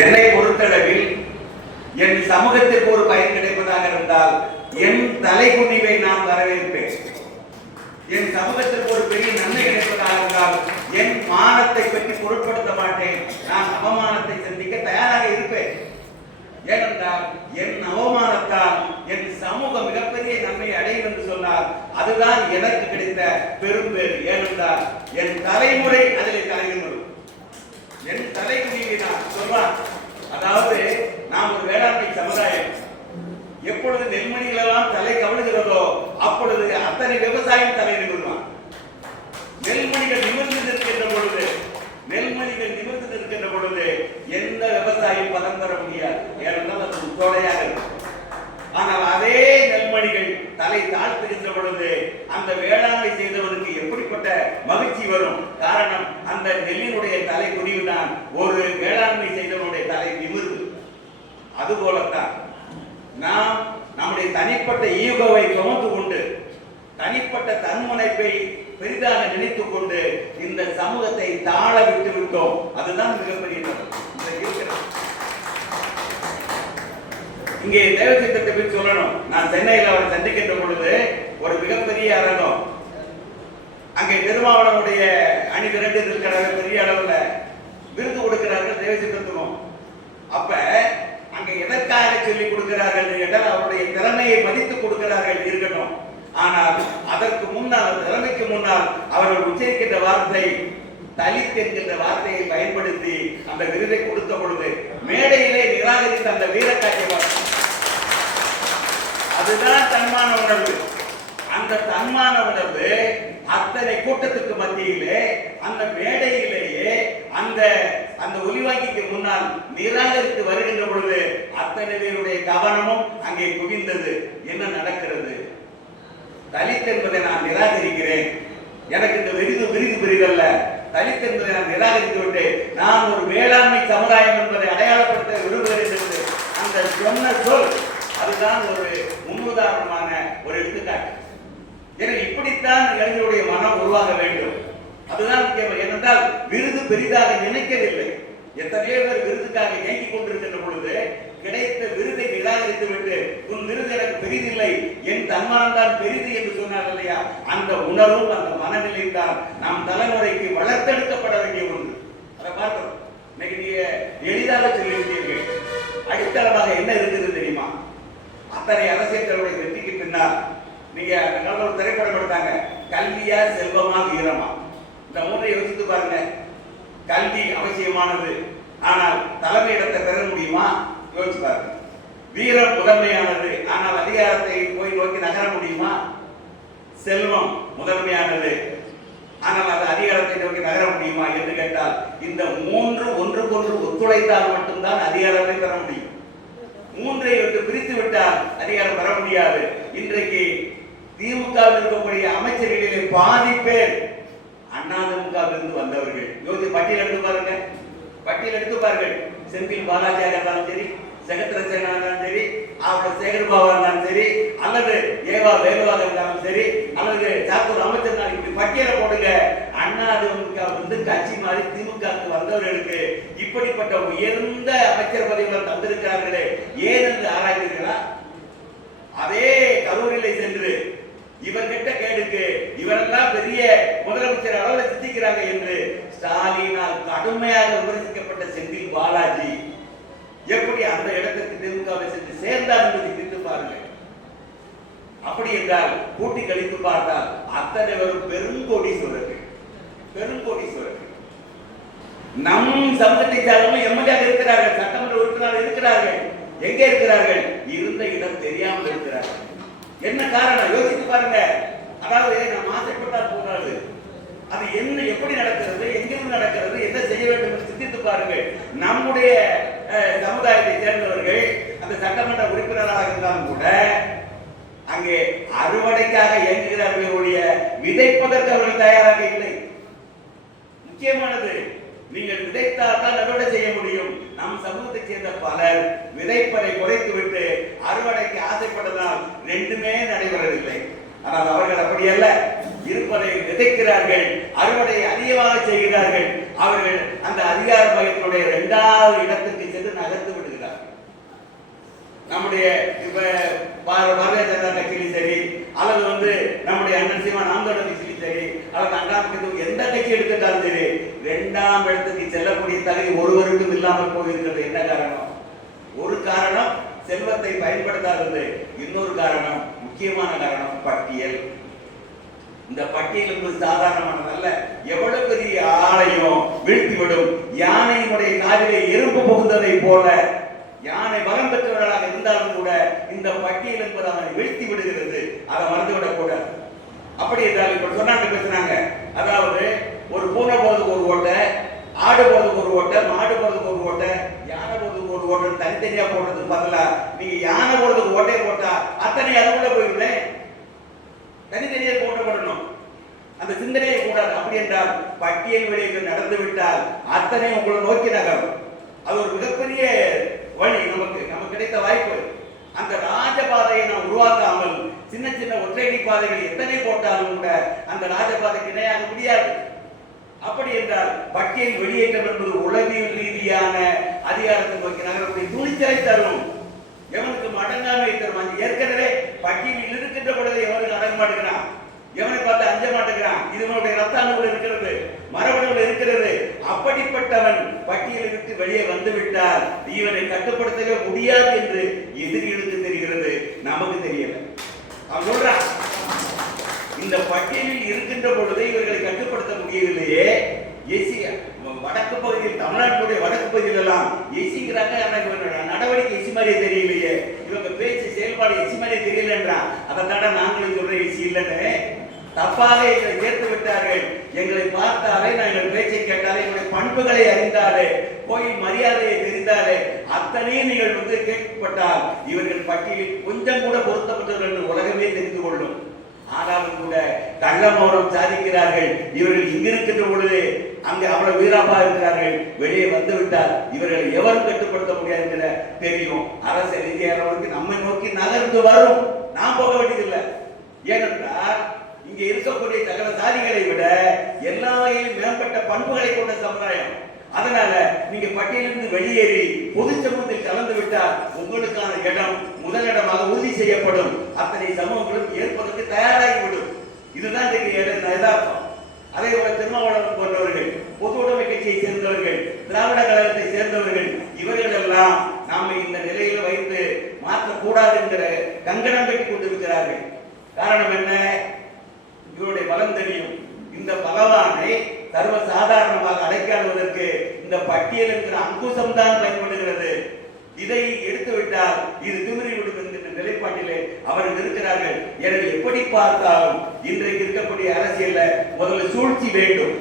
என்னை பொறுத்தளவில் என் சமூகத்திற்கு ஒரு பயன் கிடைப்பதாக இருந்தால் என் தலைகுனிவை நான் வரவேற்பேன். என் சமூகத்திற்கு ஒரு பெரிய நன்மை கிடைப்பதாக இருந்தால் என் மானத்தை பற்றி பொருட்படுத்த மாட்டேன். நான் அவமானத்தை சந்திக்க தயாராக இருப்பேன். ஏனென்றால் என் அவமானத்தால் என் சமூகம் மிகப்பெரிய நன்மை அடையும் என்று சொன்னால் அதுதான் எனக்கு கிடைத்த பெரும்பேறு. ஏனென்றால் என் தலைமுறை அதில் தலைமுறை என் தலைமுறை நான் சொல்வான். அதாவது நாம் ஒரு வேளாண்மை சமுதாயம். எப்பொழுது நெல்மணிகள் எல்லாம் தலை கவிழ்கிறதோ அப்பொழுது அத்தனை விவசாயம் தலை நிமிர்வான். நெல்மணிகள் நிமிர்ந்து நிற்கின்ற பொழுது எந்த விவசாயம் பலன் பெற முடியாது. ஏனென்றால் அது தோடையாக இருக்கும். ஆனால் அதே நெல்மணிகள் தலை தாழ்த்துகின்ற பொழுது அந்த வேளாண்மை செய்தவனுக்கு எப்படிப்பட்ட மகிழ்ச்சி வரும். காரணம் அந்த நெல்லினுடைய தலை குனிவுதான் ஒரு வேளாண்மை செய்தவனுடைய தலை நிமிர்வு. அதுபோலத்தான் நாம் நம்முடைய தனிப்பட்ட ஈகோவை சுமந்து கொண்டு தனிப்பட்ட தன்முனைப்பை பெரிதாக நினைத்துக் கொண்டு இந்த சமூகத்தை தாழ விட்டு விட்டோம். அதுதான் மிகப்பெரிய இங்கே தேவ திட்டத்தை பற்றி சொல்லணும். நான் சென்னையில் அவரை சந்திக்கின்ற பொழுது ஒரு மிகப்பெரிய அரங்கம், அங்கே திருமாவளவனுடைய அணி திரண்டு இருக்கிறார்கள். பெரிய அளவுல விருது கொடுக்கிறார்கள் தேவ திட்டத்துக்கும். அப்ப அங்க எதற்காக சொல்லிக் கொடுக்கிறார்கள் என்றால் அவருடைய திறமையை மதித்து கொடுக்கிறார்கள் இருக்கட்டும். ஆனால் அதற்கு முன்னால் திறமைக்கு முன்னால் அவர்கள் உச்சரிக்கின்ற வார்த்தை தலித் என்கின்ற வார்த்தையை பயன்படுத்தி அந்த விருதை கொடுத்த பொழுது மேடையிலே நிராகரித்த அந்த வீரக்காட்சி அதுதான் தன்மான உணர்வு. அந்த தன்மான உணர்வு அத்தனை கூட்டத்துக்கு மத்தியிலே அந்த மேடையிலேயே அந்த அந்த ஒலிவாங்கிக்கு முன்னால் நிராகரித்து வருகின்ற பொழுது அத்தனை பேருடைய கவனமும் அங்கே குவிந்தது. என்ன நடக்கிறது? தலித் என்பதை நான் நிராகரிக்கிறேன். எனக்கு இந்த விருது பெரிதல்ல. தலித் என்பதை நான் நிராகரித்து விட்டு நான் ஒரு வேளாண்மை சமுதாயம் என்பதை அடையாளப்படுத்த விரும்புகிறேன் என்று அந்த சொன்ன சொல் அதுதான் ஒரு முன்னுதாரணமான ஒரு எடுத்துக்காட்டு. எனவே இப்படித்தான் இளைஞருடைய மனம் உருவாக வேண்டும். அதுதான் முக்கியம். ஏனென்றால் விருது பெரிதாக நினைக்கவில்லை. எத்தனையோ பேர் விருதுக்காக இயங்கிக் கொண்டிருக்கின்ற பொழுது கிடைத்த விருதை நிராகரித்து விட்டு உன் விருது எனக்கு பெரிதில்லை, என் தன்மானம் தான் பெரிது என்று சொன்னார் இல்லையா? அந்த உணர்வும் அந்த மனநிலை தான் நம் தலைமுறைக்கு வளர்த்தெடுக்கப்பட வேண்டிய ஒன்று. அதை பார்த்தோம். இன்னைக்கு நீங்க எளிதாக சொல்லிவிட்டீர்கள். அடித்தளமாக என்ன இருக்குது தெரியுமா? அத்தனை அரசியல் தலைவருடைய வெற்றிக்கு பின்னால் நீங்க நல்ல ஒரு திரைப்படம் எடுத்தாங்க, கல்வியா செல்வமா வீரமா. இந்த மூன்றை யோசித்து பாருங்க. கல்வி அவசியமானது, ஆனால் தலைமையிடத்தை பெற முடியுமா? யோசிச்சு பாருங்க. வீரம் முதன்மையானது, ஆனால் அதிகாரத்தை போய் நோக்கி நகர முடியுமா? செல்வம் முதன்மையானது, ஆனால் அது அதிகாரத்தை நோக்கி நகர முடியுமா என்று கேட்டால் இந்த மூன்று ஒன்றுக்கொன்று ஒத்துழைத்தால் மட்டும்தான் அதிகாரத்தை பெற முடியும். மூன்றை விட்டு பிரித்து விட்டால் அதிகாரம் பெற முடியாது. இன்றைக்கு திமுக இருக்கக்கூடிய அமைச்சர்களிலே பாதி பேர் அதிமுகவிலிருந்து வந்தவர்கள். யோசி பட்டியல் எடுத்து பாருங்க. செந்தில் பாலாஜியாக இருந்தாலும் சரி, செகத்ரசேனா இருந்தாலும் சரி, அவருடைய சேகர் பாபா இருந்தாலும் சரி, அல்லது ஏவா வேலுவாக இருந்தாலும் சரி, அல்லது சாத்தூர் அமைச்சர், இப்படி பட்டியலை போடுங்க. அதிமுக கட்சி மாதிரி திமுகவுக்கு வந்தவர்களுக்கு இப்படிப்பட்ட உயர்ந்த அமைச்சர் பதவிகள் தந்திருக்கிறார்களே ஏன் என்று ஆராய்ந்தீர்களா? அதே கரூரிலே சென்று இவர்கிட்ட கேடுக்கு இவரெல்லாம் பெரிய முதலமைச்சர் அளவில் சிந்திக்கிறாங்க என்று ஸ்டாலினால் கடுமையாக விமர்சிக்கப்பட்ட செந்தில் பாலாஜி எப்படி அந்த இடத்திற்கு திமுகவை சென்று சேர்ந்தார் என்று சிந்தித்து பாருங்கள். அப்படி என்றால் கூட்டி கழித்து பார்த்தால் அத்தனை பேரும் பெருங்கோடீஸ்வரர்கள். நம் சமூகத்தை சார்ந்தவர்கள் எம்எல்ஏ இருக்கிறார்கள், சட்டமன்ற உறுப்பினர்கள் இருக்கிறார்கள். எங்கே இருக்கிறார்கள்? இருந்த இடம் தெரியாமல் இருக்கிறார்கள். என்ன காரணம்? யோசித்து பாருங்க. அதாவது நாம் ஆசைப்பட்டால் போகாது. அது என்ன, எப்படி நடக்கிறது, எங்கிருந்து நடக்கிறது, என்ன செய்ய வேண்டும் என்று சிந்தித்து பாருங்கள். நம்முடைய சமுதாயத்தை சேர்ந்தவர்கள் அந்த சட்டமன்ற உறுப்பினராக இருந்தாலும் கூட அங்கே அறுவடைக்காக இயங்குகிறார்களுடைய விதைப்பதற்கு அவர்கள் தயாராக இல்லை. முக்கியமானது, நீங்கள் விதைத்தால் தான் அறுவடை செய்ய முடியும். நம் சமூகத்தை சேர்ந்த பலர் விதைப்பதை குறைத்துவிட்டு அறுவடைக்கு ஆசைப்பட்டதால் ரெண்டுமே நடைபெறவில்லை. ஆனால் அவர்கள் அப்படி அல்ல. இருப்பதை விதைக்கிறார்கள், அறுவடை அதிகமாக செய்கிறார்கள். அவர்கள் அந்த அதிகார மையத்தினுடைய 2வது இடத்துக்கு சென்று நம்முடைய இப்ப பாரதிய ஜனதா கட்சியிலும் சரி, அல்லது நம்முடைய அண்ணன் சீமான் ஆந்தோட கட்சியிலும் சரி, அல்லது அண்ணாமலை எந்த கட்சி எடுத்துட்டாலும் சரி, 2ஆம் இடத்துக்கு செல்லக்கூடிய தகுதி ஒருவருக்கும் இல்லாமல் போயிருக்கிறது. என்ன காரணம்? ஒரு காரணம் செல்வத்தை பயன்படுத்தாதது, இன்னொரு காரணம், முக்கியமான காரணம் பட்டியல். இந்த பட்டியல் என்பது சாதாரணமானதல்ல. எவ்வளவு பெரிய ஆளையும் வீழ்த்திவிடும். யானையினுடைய காதிலே எறும்பு புகுந்ததை போல யானை பலம் பெற்றவர்களாக இருந்தாலும் கூட இந்த பட்டியல் என்பது அவனை வீழ்த்தி விடுகிறது. அதை மறந்துவிடக் கூடாது. அப்படி என்றால் இப்ப சொன்னாங்க, பேசுனாங்க, அதாவது ஒரு பூனை போறதுக்கு ஒரு ஓட்டை, ஆடு போறதுக்கு ஒரு ஓட்டை, மாடு போறதுக்கு ஒரு ஓட்டை, யானை போறதுக்கு ஒரு ஓட்டை தனித்தனியா போடுறதுக்கு பதிலா நீங்க யானை போறதுக்கு ஓட்டையை போட்டா அத்தனை அதுக்குள்ள போயிருந்தேன். தனித்தனியாக போட்டப்படணும். அந்த சிந்தனையை கூடாது. அப்படி என்றால் பட்டியல் வெளியில் நடந்து விட்டால் அத்தனை உங்களை நோக்கி நகரும். அது ஒரு மிகப்பெரிய வழி. நமக்கு கிடைத்த வாய்ப்பு. அந்த ராஜபாதையை நாம் உருவாக்காமல் சின்ன சின்ன ஒற்றையடி பாதைகள் எத்தனை போட்டாலும் கூட அந்த ராஜபாதைக்கு இணையாக முடியாது. அப்படி என்றால் பட்டியல் வெளியேற்றம் என்பது உளவியல் ரீதியான அதிகாரத்தை நோக்கி நகரக்கூடிய துணிச்சலை தரும். எவனுக்கு அடங்காமை தரும். ஏற்கனவே பட்டியலில் இருக்கின்ற பொழுது எவனுக்கு அடங்க மாட்டேங்கிறான், எவனை பார்த்து அஞ்ச மாட்டேங்கிறான். இதனுடைய ரத்த அணுகுல இருக்கிறது, மரபணுவில் இருக்கிறது. அப்படிப்பட்டவன் பட்டியலை விட்டு வெளியே வந்து விட்டால் இவனை கட்டுப்படுத்தவே முடியாது என்று எதிரிகளுக்கு தெரிகிறது, நமக்கு தெரியல. அவன் சொல்றான், இந்த பட்டியலில் இருக்கின்ற பொழுது இவர்களை கட்டுப்படுத்த முடியவில்லையே. வடக்கு பகுதியில், தமிழ்நாட்டுடைய வடக்கு பகுதியில் எல்லாம் எசிங்கிறாங்க, நடவடிக்கை எசி மாதிரியே தெரியலையே, இவங்க பேச்சு செயல்பாடு எசி மாதிரியே தெரியலன்றான். அதைத்தாட நாங்களும் சொல்ற எசி இல்லைன்னு தப்பாக எங்களை சேர்த்து விட்டார்கள். எங்களை பார்த்தாலே, நாங்கள் பேச்சை கேட்டாலே, எங்களுடைய பண்புகளை அறிந்தாலே, கோயில் மரியாதையை தெரிந்தாலே அத்தனையும் நீங்கள் கேட்கப்பட்டால் இவர்கள் பட்டியலில் கொஞ்சம் கூட பொருத்தப்பட்டவர்கள் என்று உலகமே தெரிந்து கொள்ளும். ஆனாலும் கூட கள்ளமௌனம் சாதிக்கிறார்கள். இவர்கள் இங்கிருக்கின்ற பொழுது அங்கே அவ்வளவு வீராப்பா இருக்கிறார்கள். வெளியே வந்து விட்டால் இவர்களை எவரும் கட்டுப்படுத்த முடியாது என்ற தெரியும். அரசு ரீதியானவர்களுக்கு நம்மை நோக்கி நகர்ந்து வரும். நாம் போக வேண்டியதில்லை. ஏனென்றால் இங்கே இருக்கக்கூடிய சகல சாதிகளை விட எல்லா வகையிலும் மேம்பட்ட பண்புகளை கொண்ட சமுதாயம். அதனால நீங்க பட்டியலிருந்து வெளியேறி பொது சமூகத்தில் கலந்து விட்டால் உங்களுக்கான இடம் முதலிடமாக உறுதி செய்யப்படும். அத்தனை சமூகங்களும் ஏற்பதற்கு தயாராகிவிடும். இதுதான் யதார்த்தம். அதே போல திருமாவளவன் போன்றவர்கள், பொது உடைமை கட்சியை சேர்ந்தவர்கள், திராவிட கழகத்தை சேர்ந்தவர்கள், இவர்கள் எல்லாம் நாம இந்த நிலையில வைத்து மாற்றக்கூடாது என்கிற கங்கணம் கட்டி கொண்டிருக்கிறார்கள். காரணம் என்ன? இவருடைய பலம் தெரியும். இந்த பகவானை சர்வ சாதாரணமாக அடைக்காடுவதற்கு இந்த பட்டியல் என்கிற அங்குசம் தான் பயன்படுகிறது. இதை எடுத்துவிட்டால் இது திமிரிவிடும் என்கிற நிலைப்பாட்டிலே அவர்கள் இருக்கிறார்கள். எனவே எப்படி பார்த்தாலும் இன்றைக்கு இருக்கக்கூடிய அரசியல்ல முதல்ல சூழ்ச்சி வேண்டும்.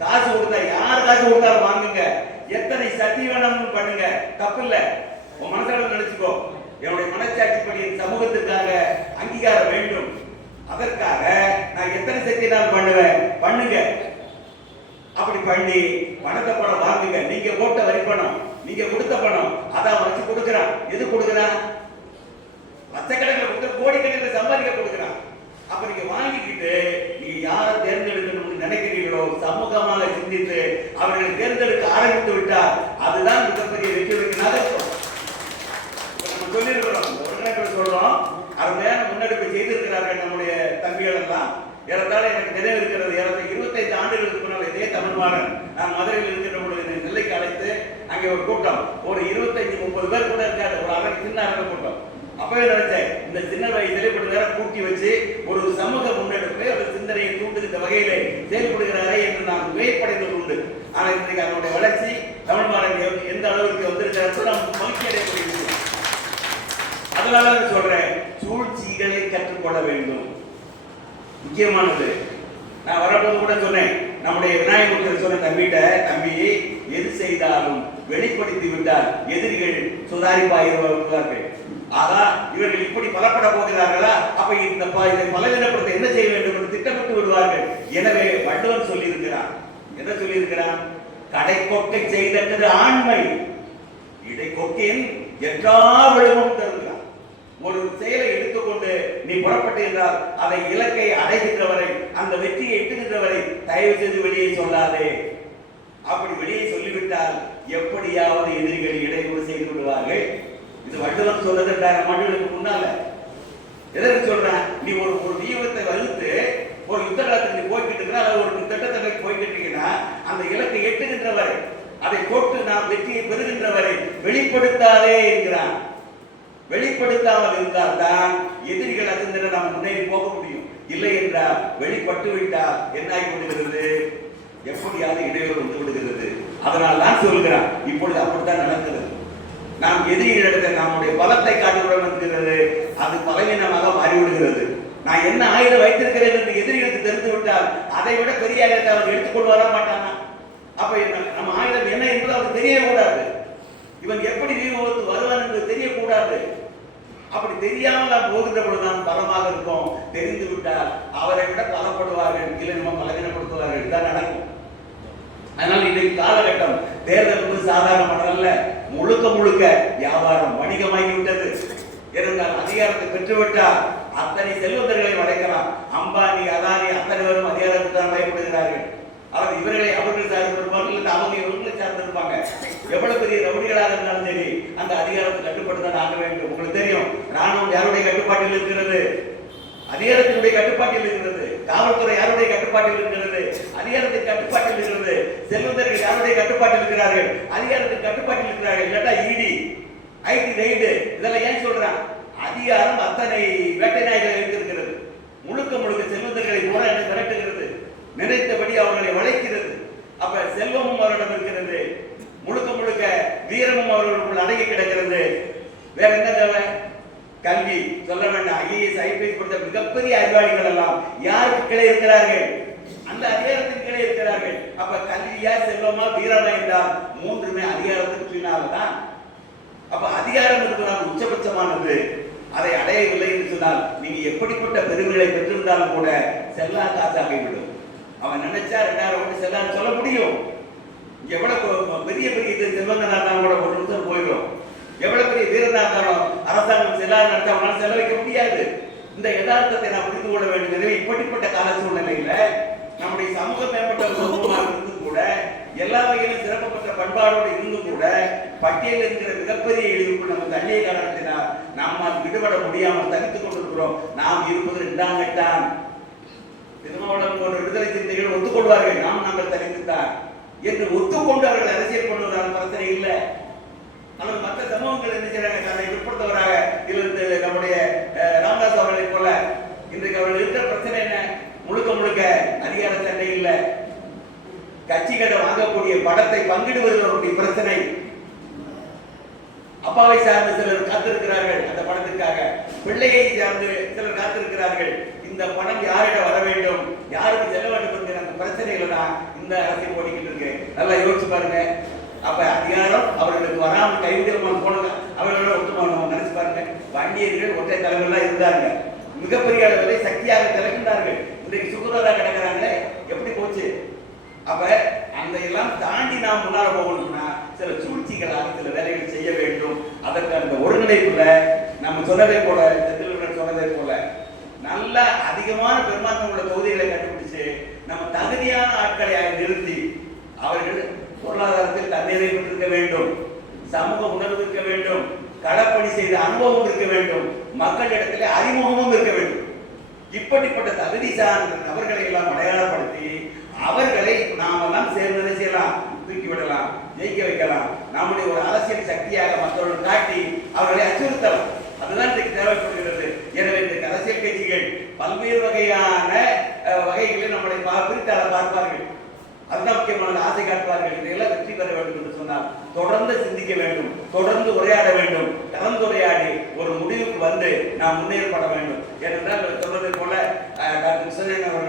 காசு கொடுத்தா, யார் காசு கொடுத்தாலும் வாங்குங்க, எத்தனை சக்தி வேணும்னு பண்ணுங்க, தப்பில்லை. உன் மனசால நினைச்சுக்கோ, என்னுடைய மனச்சாட்சிப்படி சமூகத்திற்காக அங்கீகாரம் வேண்டும். அதற்காக நான் எத்தனை சக்தி நான் பண்ணுவேன், பண்ணுங்க. அப்படி பண்ணி பணத்தை பணம் வாங்குங்க. நீங்க போட்ட வரி பணம், நீங்க கொடுத்த பணம், அதான் வச்சு கொடுக்கிறான். எது கொடுக்கிறான்? லட்சக்கணக்கில் கொடுத்த, கோடிக்கணக்கில் சம்பாதிக்க கொடுக்கிறான். அப்ப நீங்க வாங்கிக்கிட்டு நீங்க யாரை தேர்ந்தெடுக்கணும்னு நினைக்கிறீங்களோ சமூகமாக சிந்தித்து அவர்களை தேர்ந்தெடுக்க ஆரம்பித்து விட்டால் அதுதான் மிகப்பெரிய வெற்றி. நம்ம சொல்லியிருக்கிறோம், சொல்றோம், அருமையான முன்னெடுப்பு செய்திருக்கிறார்கள் நம்முடைய தம்பிகள் எல்லாம். ஏறத்தாழ எனக்கு நினைவு இருக்கிறது, 25 ஆண்டுகளுக்கு முன்னால் இதே தமிழ்மாறன் நான் மதுரையில் இருக்கின்ற பொழுது நெல்லைக்கு அழைத்து அங்கே ஒரு கூட்டம், ஒரு 25-30 பேர் கூட இருக்காரு, ஒரு அரை சின்ன அரங்க கூட்டம். அப்பவே நினைச்சேன், இந்த சின்ன வயதிலே இப்படி நேரம் கூட்டி வச்சு ஒரு சமூக முன்னெடுப்பு, ஒரு சிந்தனையை தூண்டுகின்ற வகையிலே செயல்படுகிறாரே என்று நான் வியப்படைந்தது உண்டு. ஆனால் இன்றைக்கு அதனுடைய வளர்ச்சி தமிழ்மாறன் எந்த அளவுக்கு வந்திருக்கிறார் நாம் மகிழ்ச்சி அடையக்கூடிய. அதனால சொல்றேன், சூழ்ச்சிகளை கற்றுக்கொள்ள வேண்டும், முக்கியமானது. நான் வரப்போது கூட சொன்னேன், நம்முடைய விநாயகர் சொன்ன தம்பி எது செய்தாலும் வெளிப்படுத்தி விட்டால் எதிரிகள் சுதாரிப்பாயிருவார்கள். ஆகா, இவர்கள் இப்படி பலப்பட போகிறார்களா, அப்ப இந்த இதை பலவீனப்படுத்த என்ன செய்ய வேண்டும் என்று திட்டமிட்டு விடுவார்கள். எனவே வள்ளுவன் சொல்லியிருக்கிறான், என்ன சொல்லியிருக்கிறான்? கடை கொக்கை செய்தது ஆண்மை, இடை கொக்கின் எல்லா விழுமும் தருகிறான். ஒரு செயலை எடுத்துக்கொண்டு நீ புறப்பட்டு என்றால் அதை இலக்கை அடைகின்றவரை, அந்த வெற்றியை எட்டுகின்றவரை தயவு செய்து வெளியே சொல்லாதே. அப்படி வெளியே சொல்லிவிட்டால் எப்படியாவது எதிரிகள் இடையூறு செய்து விடுவார்கள். இது வள்ளுவன் சொல்றது 2000 ஆண்டுகளுக்கு முன்னால. எதற்கு சொல்றேன்? நீ ஒரு வியூகத்தை வகுத்து ஒரு யுத்த காலத்துக்கு நீ போய்கிட்டு இருக்கிற, அல்லது ஒரு திட்டத்தை நோக்கி போய்கிட்டு இருக்கீங்கன்னா, அந்த இலக்கை எட்டுகின்ற வரை, அதை தொட்டு நாம் வெற்றியை பெறுகின்ற வரை வெளிப்படுத்தாதே என்கிறான். வெளிப்படுத்தாமல் இருந்தால் தான் எதிரிகள் அதிர்ந்து நாம் முன்னேறி போக முடியும். இல்லை என்றால் வெளிப்பட்டு விட்டால் என்ன ஆகி விடுகிறது? எப்படியாவது இடையூறு வந்து விடுகிறது. அதனால் தான் சொல்கிறான், இப்பொழுது அப்படித்தான் நடக்கிறது. நாம் எதிரிகளிடத்தில் நம்முடைய பலத்தை காட்டுகிறோம் என்கிறது, அது பலவீனமாக மாறிவிடுகிறது. நான் என்ன ஆயுதம் வைத்திருக்கிறேன் என்று எதிரிகளுக்கு தெரிந்து விட்டால் அதை விட பெரிய ஆயுதத்தை அவர் எடுத்துக்கொண்டு வர மாட்டானா? அப்ப நம்ம ஆயுதம் என்ன என்பது அவருக்கு தெரியக்கூடாது. இவன் எப்படி வீரத்து வருவான் என்பது தெரியக்கூடாது. அப்படி தெரியாமல் நாம் போகின்ற பொழுது நாம் பலமாக இருப்போம். தெரிந்து விட்டால் அவரை விட பலப்படுவார்கள், இல்லை நம்ம பலவீனப்படுத்துவார்கள். தான் நடக்கும். அதனால் இன்றைக்கு காலகட்டம் தேர்தல் என்பது சாதாரணமானதல்ல. முழுக்க முழுக்க வியாபாரம், வணிகமாகிவிட்டது. ஏனென்றால் அதிகாரத்தை பெற்றுவிட்டால் அத்தனை செல்வந்தர்களை வளைக்கலாம். அம்பானி, அதானி அத்தனை பேரும் அதிகாரத்துக்கு தான் பயப்படுகிறார்கள். அவர் இவர்களை அவர்கள் சார்ந்திருப்பார்கள், இல்லை அவங்க இவர்களை சார்ந்திருப்பாங்க. எவ்வளவு பெரிய ரவுடிகளாக இருந்தாலும் சரி அந்த அதிகாரத்தை கட்டுப்படுத்த ஆக வேண்டும். உங்களுக்கு தெரியும், ராணுவம் யாருடைய கட்டுப்பாட்டில் இருக்கிறது? அதிகாரத்தினுடைய கட்டுப்பாட்டில் இருக்கிறது. காவல்துறை யாருடைய கட்டுப்பாட்டில் இருக்கிறது? அதிகாரத்தின் கட்டுப்பாட்டில் இருக்கிறது. செல்வந்தர்கள் யாருடைய கட்டுப்பாட்டில் இருக்கிறார்கள்? அதிகாரத்தின் கட்டுப்பாட்டில் இருக்கிறார்கள். இல்லாட்டா இடி, ஐடி ரைடு, இதெல்லாம் ஏன் சொல்றான்? அதிகாரம் அத்தனை வேட்டை நாய்களை வைத்திருக்கிறது. முழுக்க முழுக்க செல்வந்தர்களை போல மிரட்டுகிறது, நினைத்தபடி அவர்களை வளைக்கிறது. அப்ப செல்வமும் அவரிடம் இருக்கிறது, முழுக்க முழுக்க வீரமும் அவர்களுக்குள் அடங்கி கிடக்கிறது. வேற என்ன தேவை? கல்வி சொல்ல வேண்டாம். ஐஏஎஸ், ஐபிஎஸ் கொடுத்த மிகப்பெரிய அறிவாளிகள் எல்லாம் யாருக்கு கீழே இருக்கிறார்கள்? அந்த அதிகாரத்தின் கீழே இருக்கிறார்கள். அப்ப கல்வியா, செல்வமா, வீரமா என்றால் மூன்றுமே அதிகாரத்துக்கு பின்னால்தான். அப்ப அதிகாரம் என்பது உச்சபட்சமானது. அதை அடையவில்லை என்று சொன்னால் நீங்க எப்படிப்பட்ட பெருமைகளை பெற்றிருந்தாலும் கூட செல்லா காசாகிவிடும். அவன் நினைச்சா 2000 ஓட்டு செல்லான்னு சொல்ல முடியும். எவ்வளவு பெரிய பெரிய செல்வந்தனா இருந்தாலும் கூட ஒரு நிமிஷம் போயிடும். எவ்வளவு பெரிய வீரனா இருந்தாலும் அரசாங்கம் செல்லாது நடத்த அவனால் செல்ல வைக்க முடியாது. இந்த யதார்த்தத்தை நாம் புரிந்து கொள்ள வேண்டும். எனவே இப்படிப்பட்ட கால சூழ்நிலையில நம்முடைய சமூக மேம்பட்ட சமூகமாக இருந்தும் கூட, எல்லா வகையிலும் சிறப்பு பெற்ற பண்பாடோடு இருந்தும் கூட, பட்டியல் என்கிற மிகப்பெரிய இழிவுக்குள் நம்ம தண்ணியை காரணத்தினால் நம்மால் விடுபட முடியாமல் தவித்துக் கொண்டிருக்கிறோம். நாம் இருப்பது 2ஆம் கட்டம். திருமாவளவன் போன்ற விடுதலை சிந்தைகள் ஒத்துக்கொள்வார்கள், நாங்கள் தனித்துத்தான் என்று ஒத்துக்கொண்டு அவர்கள் அரசியல் பண்ணுவதால் பிரச்சனை இல்லை. ஆனால் மற்ற சமூகங்கள் என்ன செய்யறாங்க? அதை பிற்படுத்தவராக இருந்து நம்முடைய ராமதாஸ் அவர்களை போல இன்றைக்கு அவர்கள் இருக்கிற பிரச்சனை என்ன? முழுக்க முழுக்க அதிகார சண்டை இல்லை, கட்சிகளை வாங்கக்கூடிய படத்தை பங்கிடுவதற்கு பிரச்சனை. அப்பாவை சார்ந்த சிலர் காத்திருக்கிறார்கள் அந்த படத்திற்காக, பிள்ளையை சார்ந்து சிலர் காத்திருக்கிறார்கள். இந்த பணம் யாரிடம் வர வேண்டும், யாருக்கு செல்ல வேண்டும் என்கிற அந்த பிரச்சனைகளை தான் இந்த அரசியல் ஓடிக்கிட்டு இருக்கு. நல்லா யோசிச்சு பாருங்க. அப்ப அதிகாரம் அவர்களுக்கு வராமல் கைவிடமான போனது அவர்களோட ஒட்டுமானம் நினைச்சு பாருங்க. வண்டியர்கள் ஒற்றை தலைவர்களா இருந்தாங்க, மிகப்பெரிய அளவில் சக்தியாக திறக்கின்றார்கள். இன்றைக்கு சுகுரரா கிடக்கிறாங்களே, எப்படி போச்சு? அப்ப அந்த எல்லாம் தாண்டி நாம் முன்னால போகணும்னா சில சூழ்ச்சிகளாக சில வேலைகள் செய்ய வேண்டும். அதற்கு அந்த ஒருங்கிணைப்புல நம்ம சொன்னதை போல, சொன்னதை போல நல்ல அதிகமான பெரும்பான்மை உள்ள தொகுதிகளை கண்டுபிடிச்சு நம்ம தகுதியான ஆட்களை நிறுத்தி அவர்கள் பொருளாதாரத்தில் தன்னிறை பெற்றிருக்க வேண்டும், சமூக உணர்வு இருக்க வேண்டும், களப்பணி செய்த அனுபவம் இருக்க வேண்டும், மக்களிடத்திலே அறிமுகமும் இருக்க வேண்டும். இப்படிப்பட்ட தகுதி சார்ந்த நபர்களை எல்லாம் அடையாளப்படுத்தி அவர்களை நாமெல்லாம் சேர்ந்து செய்யலாம், தூக்கி விடலாம், ஜெயிக்க வைக்கலாம். நம்முடைய ஒரு அரசியல் சக்தியாக மற்றவர்கள் காட்டி அவர்களை அச்சுறுத்தலாம். அதுதான் இன்றைக்கு தேவைப்படுகிறது. எனவே இன்றைக்கு அரசியல் கட்சிகள் பல்வேறு வகையான வகைகளில் நம்மளை பிரித்தாள பார்ப்பார்கள். அதுதான் முக்கியமான ஆசை காட்டுவார்கள். இதையெல்லாம் வெற்றி பெற வேண்டும் என்று சொன்னால் தொடர்ந்து சிந்திக்க வேண்டும், தொடர்ந்து உரையாட வேண்டும், கலந்துரையாடி ஒரு முடிவுக்கு வந்து நாம் முன்னேறப்பட வேண்டும். ஏனென்றால் சொன்னதை போல டாக்டர் கிருஷ்ணன் அவர்கள்